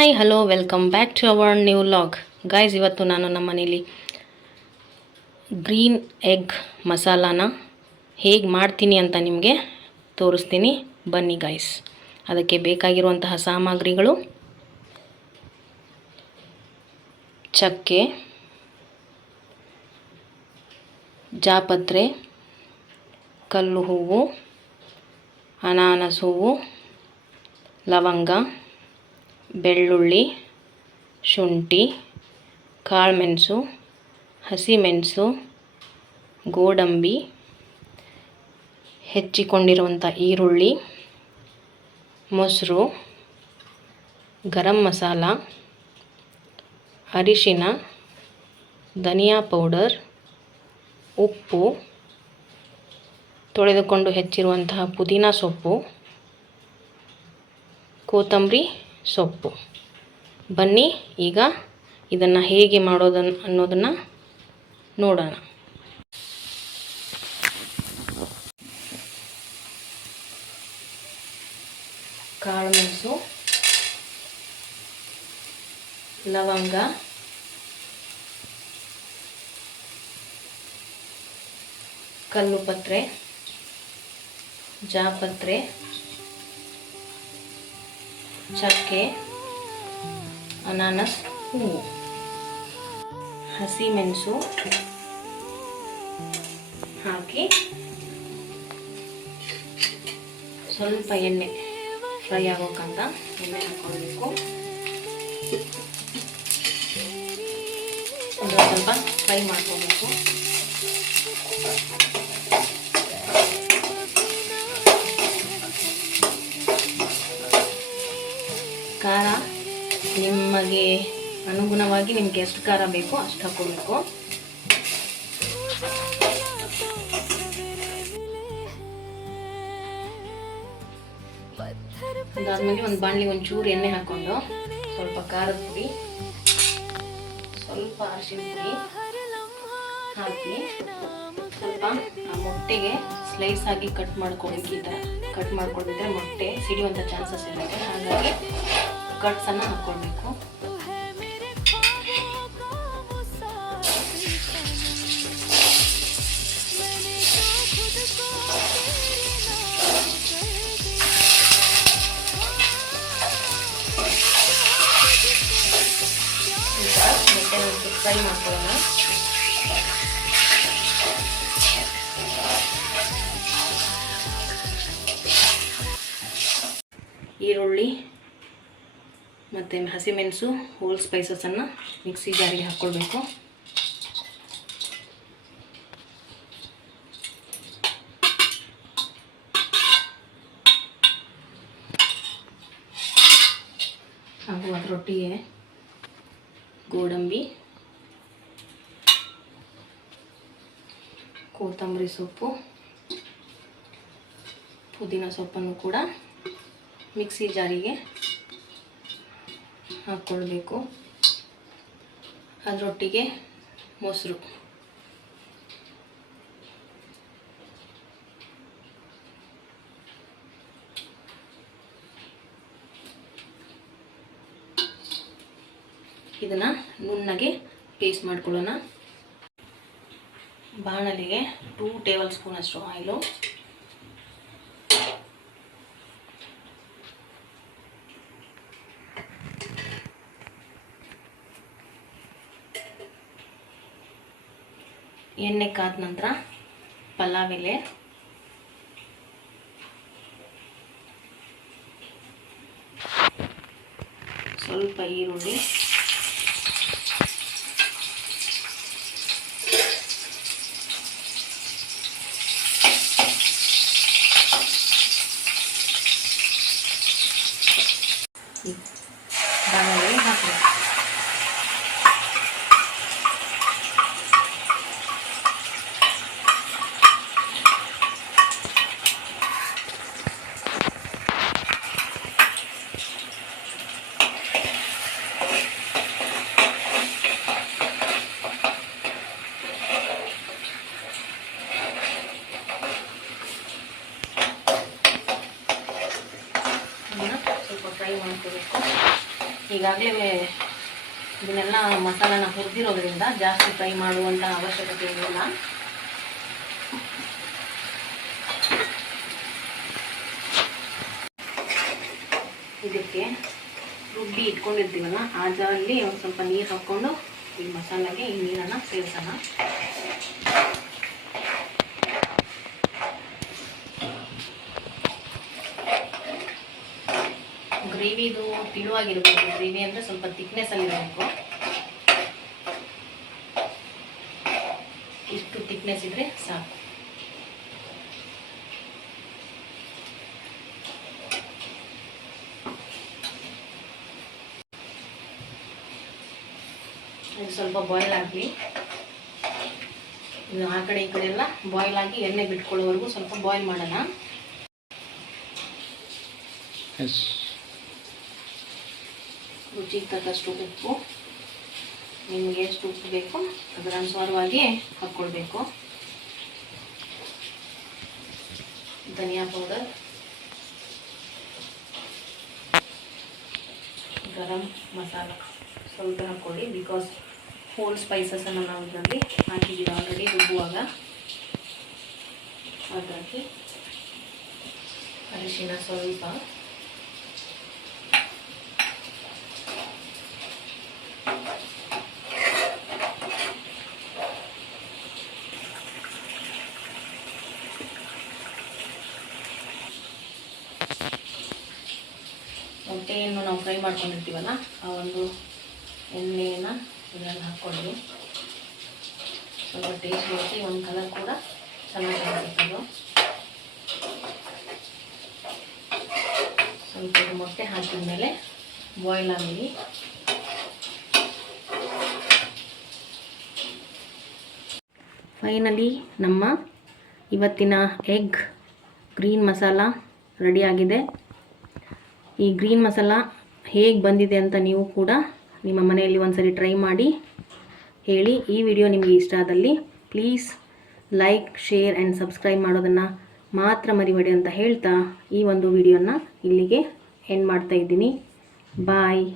Hi hello welcome back to our new vlog guys. ಇವತ್ತು ನಾನು ನಮ್ಮ ಮನೇಲಿ ಗ್ರೀನ್ ಎಗ್ ಮಸಾಲಾನ ಹೇಗೆ ಮಾಡ್ತೀನಿ ಅಂತ ನಿಮಗೆ ತೋರಿಸ್ತೀನಿ. ಬನ್ನಿ ಗೈಸ್. ಅದಕ್ಕೆ ಬೇಕಾಗಿರುವಂತಹ ಸಾಮಗ್ರಿಗಳು: ಚಕ್ಕೆ, ಜಾಪತ್ರೆ, ಕಲ್ಲು ಹೂವು, ಅನಾನಸ್ ಹೂವು, ಲವಂಗ, ಬೆಳ್ಳುಳ್ಳಿ, ಶುಂಠಿ, ಕಾಳುಮೆಣಸು, ಹಸಿಮೆಣಸು, ಗೋಡಂಬಿ, ಹೆಚ್ಚಿಕೊಂಡಿರುವಂಥ ಈರುಳ್ಳಿ, ಮೊಸರು, ಗರಂ ಮಸಾಲ, ಅರಿಶಿನ, ಧನಿಯಾ ಪೌಡರ್, ಉಪ್ಪು, ತೊಳೆದುಕೊಂಡು ಹೆಚ್ಚಿರುವಂತಹ ಪುದೀನ ಸೊಪ್ಪು, ಕೊತ್ತಂಬರಿ ಸೊಪ್ಪು. ಬನ್ನಿ ಈಗ ಇದನ್ನು ಹೇಗೆ ಅನ್ನೋದನ್ನು ನೋಡೋಣ. ಕಾಳುಮೆಣಸು, ಲವಂಗ, ಕಲ್ಲುಪತ್ರೆ, ಜಾಪತ್ರೆ, ಚಕ್ಕೆ, ಅನಾನಸ್ ಹೂವು, ಹಸಿಮೆಣಸು ಹಾಕಿ ಸ್ವಲ್ಪ ಎಣ್ಣೆ ಫ್ರೈ ಆಗೋಕ್ಕಂತ ಎಣ್ಣೆ ಹಾಕ್ಕೊಳ್ಬೇಕು. ಸ್ವಲ್ಪ ಫ್ರೈ ಮಾಡ್ಕೋಬೇಕು. ಖಾರ ನಿಮಗೆ ಅನುಗುಣವಾಗಿ ನಿಮಗೆ ಎಷ್ಟು ಖಾರ ಬೇಕೋ ಅಷ್ಟು ಹಾಕ್ಕೊಳ್ಬೇಕು. ಅದಾದ್ಮೇಲೆ ಒಂದು ಬಾಣಲಿ ಒಂಚೂರು ಎಣ್ಣೆ ಹಾಕ್ಕೊಂಡು ಸ್ವಲ್ಪ ಖಾರದ ಪುಡಿ, ಸ್ವಲ್ಪ ಅರಿಶಿನ ಪುಡಿ ಹಾಕಿ ಸ್ವಲ್ಪ ಆ ಮೊಟ್ಟೆಗೆ ಸ್ಲೈಸ್ ಆಗಿ ಕಟ್ ಮಾಡ್ಕೊಂಡಿದ್ರೆ ಮೊಟ್ಟೆ ಸಿಡಿಯುವಂಥ ಚಾನ್ಸಸ್ ಇರುತ್ತೆ. ಹಾಗಾಗಿ ಕಟ್ಸನ್ನು ಹಾಕ್ಕೊಳ್ಬೇಕು. ಮೊಟ್ಟೆ ಫ್ರೈ ಮಾಡ್ಕೊಳ್ಳೋಣ. ಈರುಳ್ಳಿ ಮತ್ತು ಹಸಿಮೆಣಸು ಹೋಲ್ ಸ್ಪೈಸಸನ್ನು ಮಿಕ್ಸಿ ಜಾರಿಗೆ ಹಾಕ್ಕೊಳ್ಬೇಕು. ಹಾಗೂ ಅದರೊಟ್ಟಿಗೆ ಗೋಡಂಬಿ, ಕೊತ್ತಂಬರಿ ಸೊಪ್ಪು, ಪುದೀನ ಸೊಪ್ಪನ್ನು ಕೂಡ ಮಿಕ್ಸಿ ಜಾರಿಗೆ ಹಾಕ್ಕೊಳ್ಬೇಕು. ಅದರೊಟ್ಟಿಗೆ ಮೊಸರು, ಇದನ್ನು ನುಣ್ಣಗೆ ಪೇಸ್ಟ್ ಮಾಡ್ಕೊಳ್ಳೋಣ. ಬಾಣಲಿಗೆ 2 ಟೇಬಲ್ ಸ್ಪೂನ್ ಅಷ್ಟು ಆಯಿಲು, ಎಣ್ಣೆ ಕಾದ ನಂತರ ಪಲಾವ್ ಎಲೆ, ಸ್ವಲ್ಪ ಈರುಳ್ಳಿ, ಬಾಣಲೆಗೆ ಹಾಕಬೇಕು. ಈಗಾಗಲೇ ಇದನ್ನೆಲ್ಲ ಮಸಾಲಾನ ಹುರಿದಿರೋದ್ರಿಂದ ಜಾಸ್ತಿ ಫ್ರೈ ಮಾಡುವಂಥ ಅವಶ್ಯಕತೆ ಏನಿಲ್ಲ. ಇದಕ್ಕೆ ರುಬ್ಬಿ ಇಟ್ಕೊಂಡಿರ್ತೀವಲ್ಲ ಆ ಜಾರಲ್ಲಿ ಒಂದು ಸ್ವಲ್ಪ ನೀರು ಹಾಕ್ಕೊಂಡು ಈ ಮಸಾಲೆಗೆ ಈ ನೀರನ್ನು ಸೇರಿಸೋಣ. ಗ್ರೇವಿದು ತಿಳುವಾಗಿರಬೇಕು. ಗ್ರೇವಿ ಅಂದರೆ ಸ್ವಲ್ಪ ತಿಕ್ನೆಸ್ಸಲ್ಲಿರಬೇಕು. ಇಷ್ಟು ತಿಕ್ನೆಸ್ ಇದ್ದರೆ ಸಾಕು. ಇದು ಸ್ವಲ್ಪ ಬಾಯ್ಲ್ ಆಗಲಿ. ಇದು ಆ ಕಡೆ ಈ ಕಡೆ ಎಲ್ಲ ಬಾಯ್ಲ್ ಆಗಿ ಎಣ್ಣೆ ಬಿಟ್ಕೊಳ್ಳೋವರೆಗೂ ಸ್ವಲ್ಪ ಬಾಯ್ಲ್ ಮಾಡೋಣ. ರುಚಿಗೆ ತಕ್ಕಷ್ಟು ಉಪ್ಪು, ನಿಮಗೆ ಎಷ್ಟು ಉಪ್ಪು ಬೇಕು ಅದರ ಅನುಸಾರವಾಗಿ ಹಾಕ್ಕೊಳ್ಬೇಕು. ಧನಿಯಾ ಪೌಡರ್, ಗರಂ ಮಸಾಲ ಸ್ವಲ್ಪ ಹಾಕ್ಕೊಳ್ಳಿ. ಬಿಕಾಸ್ ಹೋಲ್ ಸ್ಪೈಸಸನ್ನು ನಾವು ಇದರಲ್ಲಿ ಹಾಕಿದ್ದೀವಿ ಆಲ್ರೆಡಿ ರುಬ್ಬುವಾಗ. ಹಾಗಾಗಿ ಅರಿಶಿನ ಸ್ವಲ್ಪ, ಮೊಟ್ಟೆಯನ್ನು ನಾವು ಫ್ರೈ ಮಾಡ್ಕೊಂಡಿರ್ತೀವಲ್ಲ ಆ ಒಂದು ಎಣ್ಣೆಯನ್ನು ಇದರಲ್ಲಿ ಹಾಕ್ಕೊಳ್ಳಿ. ಸ್ವಲ್ಪ ಟೇಸ್ಟ್ ಬರುತ್ತೆ. ಒಂದು ಕಲರ್ ಕೂಡ ಚೆನ್ನಾಗಿ ಕಾಣಿಸುತ್ತೆ. ಸ್ವಲ್ಪ ಮೊಟ್ಟೆ ಹಾಕಿದ ಮೇಲೆ ಬಾಯ್ಲ್ ಆಗಲಿ. ಫೈನಲಿ ನಮ್ಮ ಇವತ್ತಿನ ಎಗ್ ಗ್ರೀನ್ ಮಸಾಲ ರೆಡಿಯಾಗಿದೆ. ಈ ಗ್ರೀನ್ ಮಸಾಲ ಹೇಗೆ ಬಂದಿದೆ ಅಂತ ನೀವು ಕೂಡ ನಿಮ್ಮ ಮನೆಯಲ್ಲಿ ಒಂದ್ಸರಿ ಟ್ರೈ ಮಾಡಿ ಹೇಳಿ. ಈ ವಿಡಿಯೋ ನಿಮಗೆ ಇಷ್ಟ ಆದಲ್ಲಿ please like, share and subscribe ಮಾಡೋದನ್ನು ಮಾತ್ರ ಮರಿಬೇಡಿ ಅಂತ ಹೇಳ್ತಾ ಈ ಒಂದು ವಿಡಿಯೋನ ಇಲ್ಲಿಗೆ ಎಂಡ್ ಮಾಡ್ತಾ ಇದ್ದೀನಿ. ಬಾಯ್.